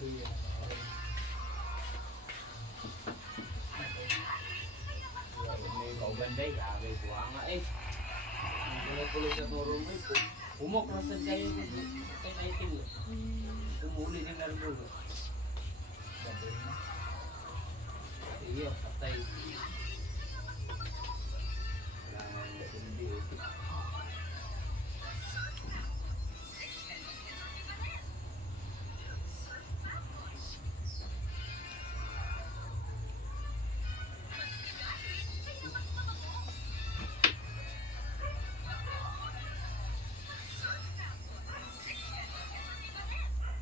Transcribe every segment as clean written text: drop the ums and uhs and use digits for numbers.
Banday gawe buang nga eh. Pulo-pulo sa toro mo umok na sa kayo kay naiting. Umuli din narbo. Iya, patay.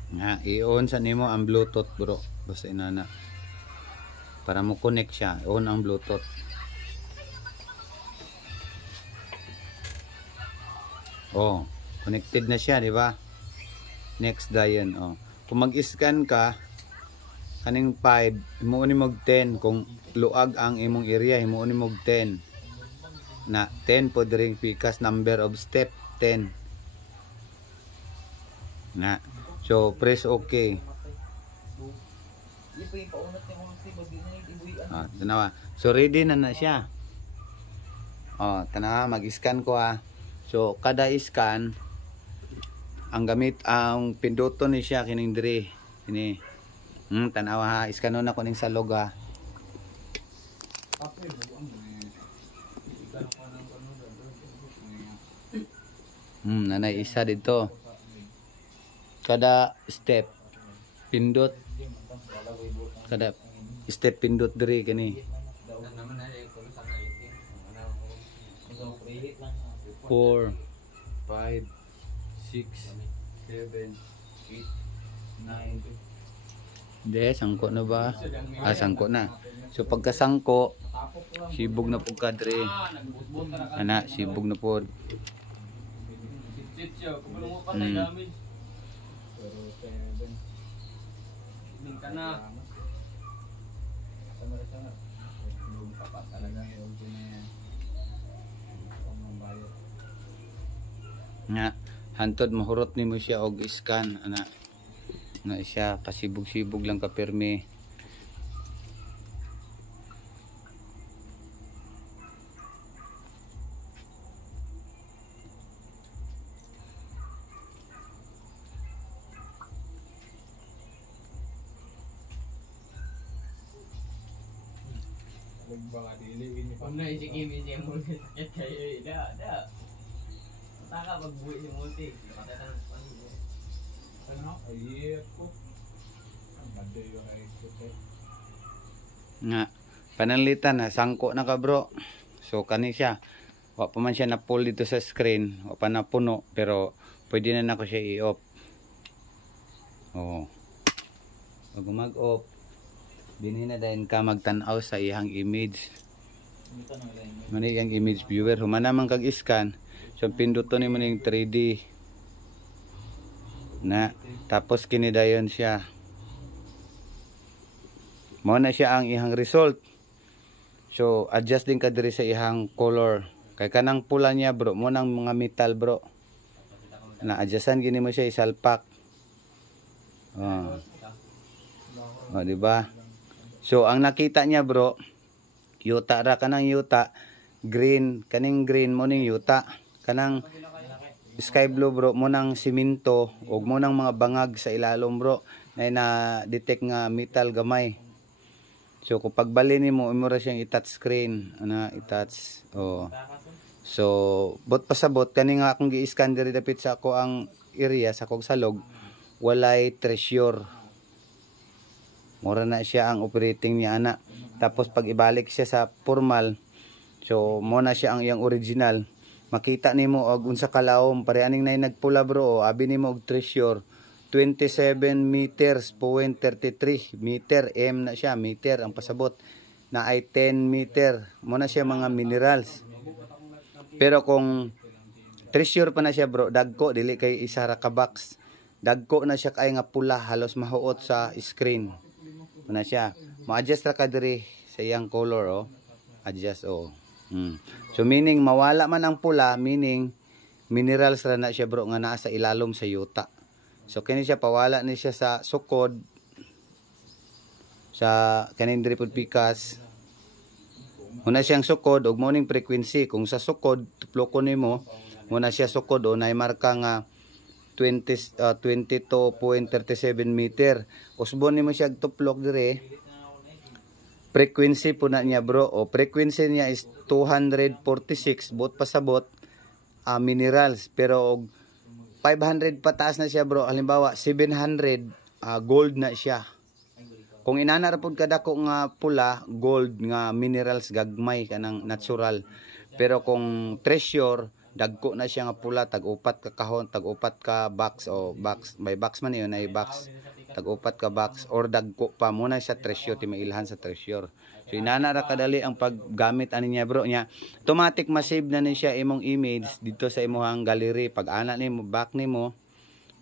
Nga, i-on sa nimo ang Bluetooth bro. Basta inana. Para mo connect siya, on ang Bluetooth. Oh, connected na siya, di ba? Next dayon, oh. Kung mag-scan ka kaning 5, himuon mo 10 kung luag ang imong area, himuon mo 10. Na 10 po ring pikas number of step 10. Na. So press OK. Tanawa. So ready na siya. Oh, tanawa mag-scan ko ah. So kada scan ang gamit ang pinduton ni siya kining diri. Kini. Tanawa ha, scan na ko ning salog ha. Nanay isa dito. Kada step pindot, kada step pindot diri kani 4 5 6 7 8 9. Sangko na ba? Sangko na. So pagkasangko sibog na pud ka diri. Ana sibog na pud. Nga hantod mahurot nimo siya og scan ana na siya kasibog-sibog lang ka permi. Baka dili ini pa. Una isik-ini siya mo sakit kayo. Da. Taka magbuhi si multi. Patay na ng panyo. Ano? Ayep ko. Ang baday yung ay kutet. Nga panalitan na sangko na ka bro. So kani siya. Wa pa man siya na pull dito sa screen. Wa pa na puno pero pwede na nako siya i-off. Oh. Pag mag-off dinhi na dayon ka magtan-aw sa iyang image. Mani ang image viewer humana man kag scan. So pinduton nimo ning 3D. Na tapos kini dayon siya. Mao na siya ang iyang result. So adjust din ka diri sa iyang color. Kay kanang pula niya bro, mo nang mga metal bro. Na adjustan gini mo siya isalpak. Oh, di ba? So ang nakita niya bro, yuta ra kanang yuta, green, kaning green mo ning yuta, kanang sky blue bro mo nang simento ug mo nang mga bangag sa ilalom bro na detect nga metal gamay. So kung pagbali nimo imo ra siyang i-touch screen, ana i-touch. Oh. So bot pasabot kani nga akong gi-scan diri dapit sa ako ang area sa kog salog, walay treasure. Mura na siya ang operating niya ana. Tapos pag ibalik siya sa formal, so mo na siya ang iyang original. Makita nimo og unsa kalawom pare aning nay nagpula bro. Abi nimo og treasure 27 meters 0.33 meter m na siya, meter ang pasabot na ay 10 meter. Mo na siya mga minerals. Pero kung treasure pa na siya bro, dagko dili kay isa ra ka box. Dagko na siya kay nga pula, halos mahuot sa screen. Na siya ma-adjust ra ka diri sa iyang color oh. Adjust oh. So meaning mawala man ang pula, meaning minerals ra na siya bro nga naa sa ilalom sa yuta. So kini siya pawala ni siya sa sukod, sa kaning diri pud pikas. Muna siyang sukod og morning frequency. Kung sa sukod tuplokon nimo, muna siya sukod o nay marka nga 22.37 meter. Usbon nimo siya tuplok dire. Frequency po na niya bro. O frequency niya is 246 bot pasabot minerals. Pero og 500 pataas na siya bro. Halimbawa 700 gold na siya. Kung inana ra pud kadako nga pula, gold nga minerals gagmay kanang natural. Pero kung treasure, dagko na siya nga pula, tag-upat ka kahon, tag-upat ka box o box, may box man yun, ay box, tag-upat ka box or dagko pa muna siya treasure, timailhan sa treasure. So inana ra kadali ang paggamit ani niya bro niya. Automatic ma-save na ni siya imong image dito sa imong gallery. Pag ana nimo back nimo,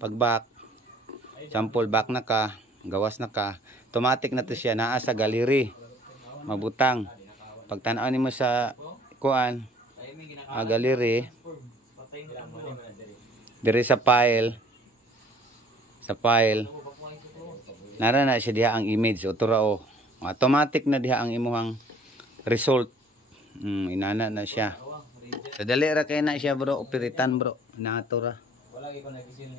pag back, sample back na ka, gawas na ka, automatic na to siya naa sa gallery. Mabutang. Pag tan-aw nimo sa kuan, gallery, dire sa file, nara na siya diha ang image o tura o. Automatic na diha ang imuhang result. Inana na siya. So dali ra kay na siya bro, operitan bro. Natura. Wala gyud ko nagisin